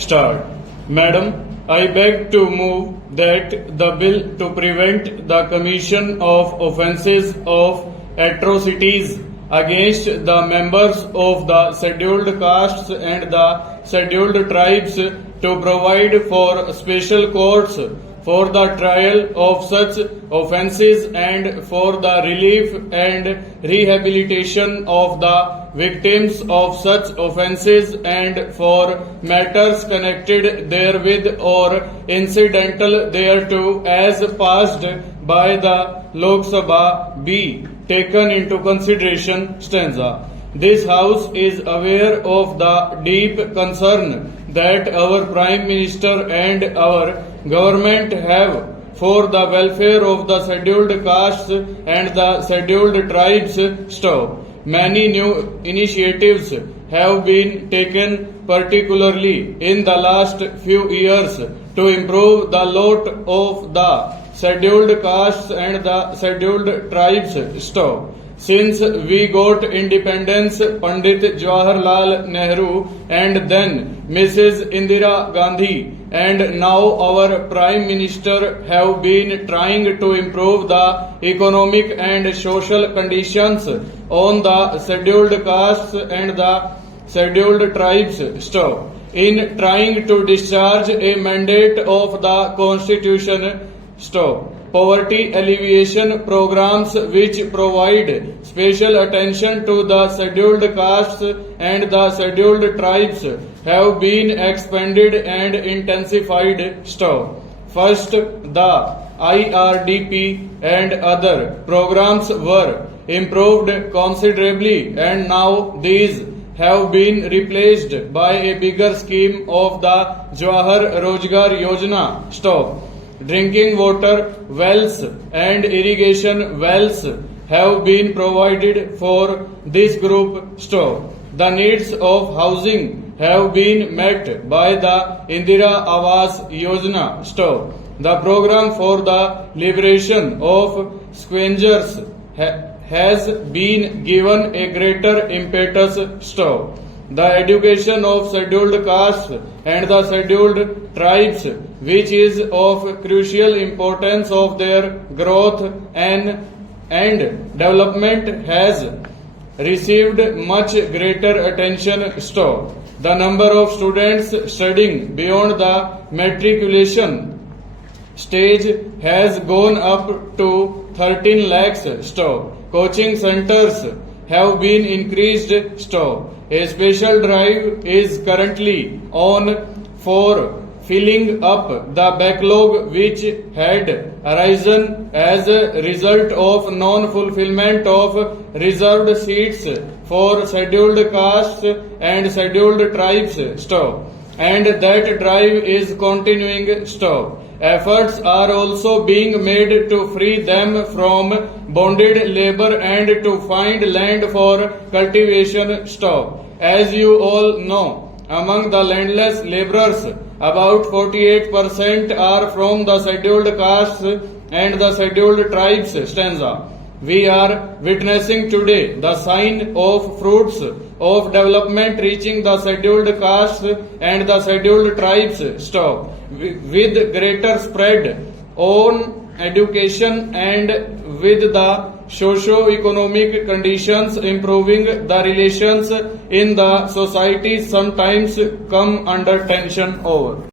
Start. Madam, I beg to move that the bill to prevent the commission of offences of atrocities against the members of the scheduled castes and the scheduled tribes to provide for special courts for the trial of such offences and for the relief and rehabilitation of the victims of such offences and for matters connected therewith or incidental thereto as passed by the Lok Sabha be taken into consideration. Stanza. This House is aware of the deep concern that our Prime Minister and our government have for the welfare of the scheduled castes and the scheduled tribes. Stop. Many new initiatives have been taken, particularly in the last few years, to improve the lot of the scheduled castes and the scheduled tribes. Stop. Since we got independence, Pandit Jawaharlal Nehru and then Mrs. Indira Gandhi and now our Prime Minister have been trying to improve the economic and social conditions on the scheduled castes and the scheduled tribes. Stop. In trying to discharge a mandate of the Constitution. Stop. Poverty alleviation programs which provide special attention to the scheduled castes and the scheduled tribes have been expanded and intensified. Stop. First, the IRDP and other programs were improved considerably and now these have been replaced by a bigger scheme of the Jawahar Rozgar Yojana. Stop. Drinking water wells and irrigation wells have been provided for this group. Stop. The needs of housing have been met by the Indira Awas Yojana. Stop. The program for the liberation of squangers has been given a greater impetus. Stop. The education of scheduled castes and the scheduled tribes, which is of crucial importance of their growth and development, has received much greater attention. Stop. The number of students studying beyond the matriculation stage has gone up to 13 lakhs. Stop. Coaching centers have been increased. Stop. A special drive is currently on for filling up the backlog which had arisen as a result of non-fulfillment of reserved seats for scheduled castes and scheduled tribes. Stop. And that drive is continuing. Stop. Efforts are also being made to free them from bonded labor and to find land for cultivation. Stop. As you all know, among the landless laborers, about 48% are from the scheduled castes and the scheduled tribes. Stanza. We are witnessing today the sign of fruits of development reaching the scheduled castes and the scheduled tribes. Stop. With greater spread on education and with the socio-economic conditions improving, the relations in the society sometimes come under tension. Over.